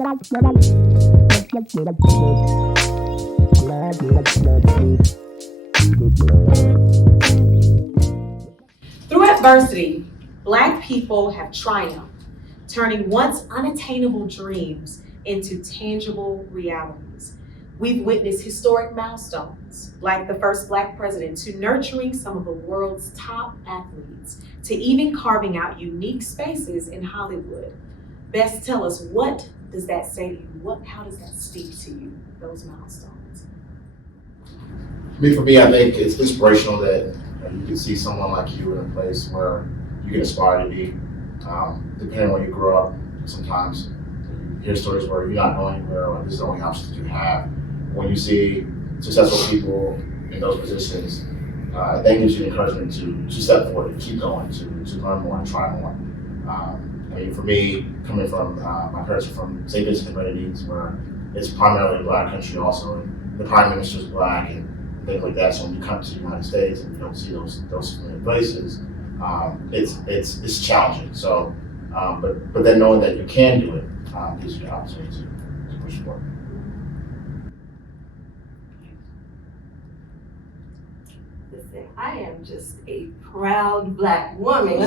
Through adversity, Black people have triumphed, turning once unattainable dreams into tangible realities. We've witnessed historic milestones, like the first Black president, to nurturing some of the world's top athletes, to even carving out unique spaces in Hollywood. Best tell us, what does that say to you? How does that speak to you, those milestones? For me, I think it's inspirational that you can see someone like you in a place where you can aspire to be. Depending on where you grew up, sometimes you hear stories where you're not going anywhere or this is the only options you have. When you see successful people in those positions, that gives you encouragement to step forward, to keep going, to learn more and try more. For me, coming from, my parents are from St. Vincent and Grenadines, where it's primarily a Black country also, and the Prime Minister's Black and things like that. So when you come to the United States and you don't see those familiar places, it's challenging. So, but then knowing that you can do it gives you the opportunity to push forward. Listen, I am just a proud Black woman.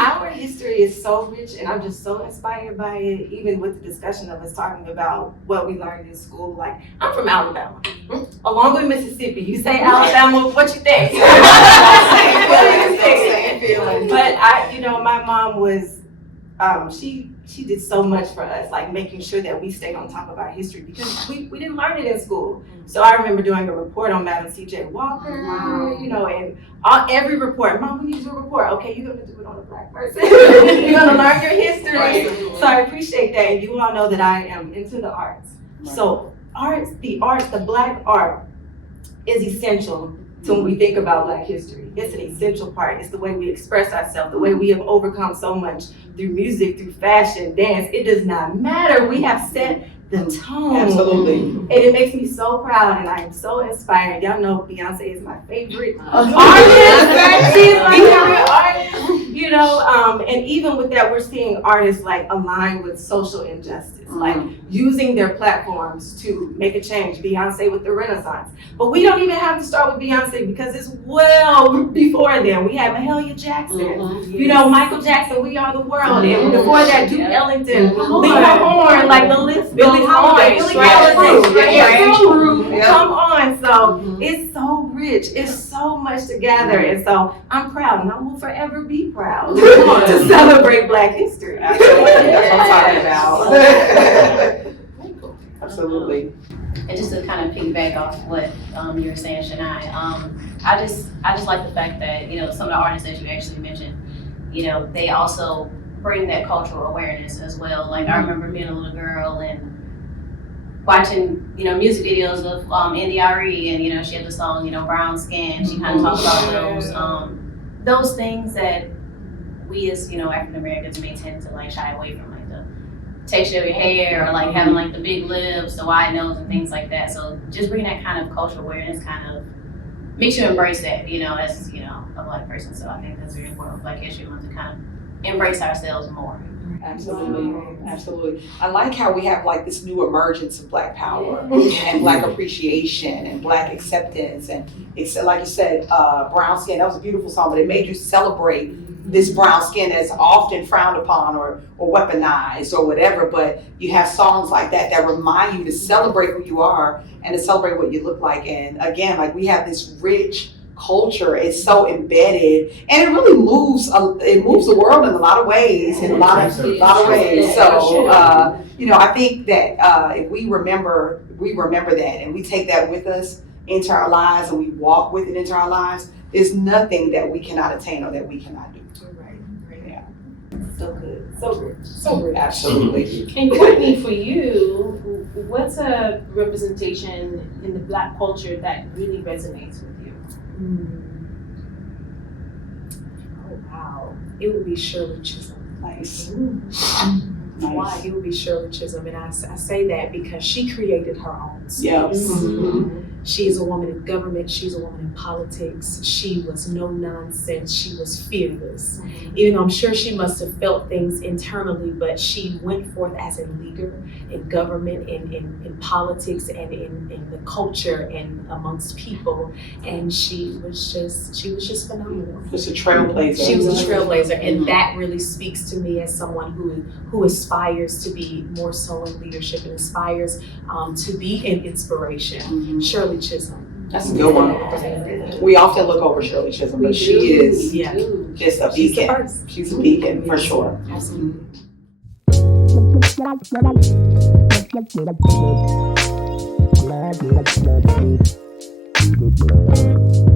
Our history is so rich, and I'm just so inspired by it, even with the discussion of us talking about what we learned in school. Like, I'm from Alabama, along with Mississippi. You say Alabama, what you think? What do you think? But my mom was, she did so much for us, like making sure that we stayed on top of our history, because we didn't learn it in school. So I remember doing a report on Madam C.J. Walker, and every report, Mom, we need to do a report. Okay, you're gonna do it on a Black person. You're gonna learn your history. Right. So I appreciate that. And you all know that I am into the arts. Right. So the Black art is essential to when we think about Black history. It's an essential part. It's the way we express ourselves, the way we have overcome so much through music, through fashion, dance. It does not matter. We have set the tone. Absolutely. And it makes me so proud, and I am so inspired. Y'all know Beyonce is my favorite artist. She's my favorite artist. And even with that, we're seeing artists like align with social injustice, like using their platforms to make a change. Beyonce with the Renaissance. But we don't even have to start with Beyonce, because it's well before then. We had Mahalia Jackson, Michael Jackson, We Are the World. And before that, Duke Ellington, Lena Horne, like the list goes on. Billie Holiday, come on. So it's so rich. It's so much together. And so I'm proud, and I will forever be proud to celebrate Black history. Absolutely. That's what I'm talking about. Absolutely. And just to kind of piggyback off what you were saying, Shania, I just like the fact that, some of the artists that you actually mentioned, they also bring that cultural awareness as well. Like, I remember being a little girl and watching, music videos of NDRE, and, she had the song, Brown Skin. She kind of talked about those things that we as, African Americans may tend to like shy away from, like the texture of your hair, or like having like the big lips, the wide nose, and things like that. So just bringing that kind of cultural awareness kind of makes you embrace that, as, a Black person. So I think that's very important with Black History Month, to kind of embrace ourselves more. Absolutely, absolutely. I like how we have like this new emergence of Black power and Black appreciation and Black acceptance. And it's like you said, brown skin, that was a beautiful song, but it made you celebrate this brown skin that's often frowned upon or weaponized or whatever. But you have songs like that remind you to celebrate who you are and to celebrate what you look like. And again, like, we have this rich culture. It's so embedded, and it really moves the world in a lot of ways, So I think that if we remember that, and we take that with us into our lives, and we walk with it into our lives, there's nothing that we cannot attain or that we cannot do. Right. Yeah. So good. Absolutely. And Courtney, for you, what's a representation in the Black culture that really resonates with you? Oh, wow. It would be Shirley Chisholm. Nice. Why? It would be Shirley Chisholm. And I say that because she created her own space. Yes. She is a woman in government. She's a woman in politics. She was no nonsense. She was fearless. Even though I'm sure she must have felt things internally, but she went forth as a leader in government, in politics, and in the culture and amongst people. And she was just phenomenal. Just a trailblazer. She was a trailblazer, and that really speaks to me as someone who aspires to be more so in leadership and aspires to be an inspiration. Shirley Chisholm. That's a good one. We often look over Shirley Chisholm, but she is just a beacon. She's a beacon for sure. Absolutely. Mm-hmm.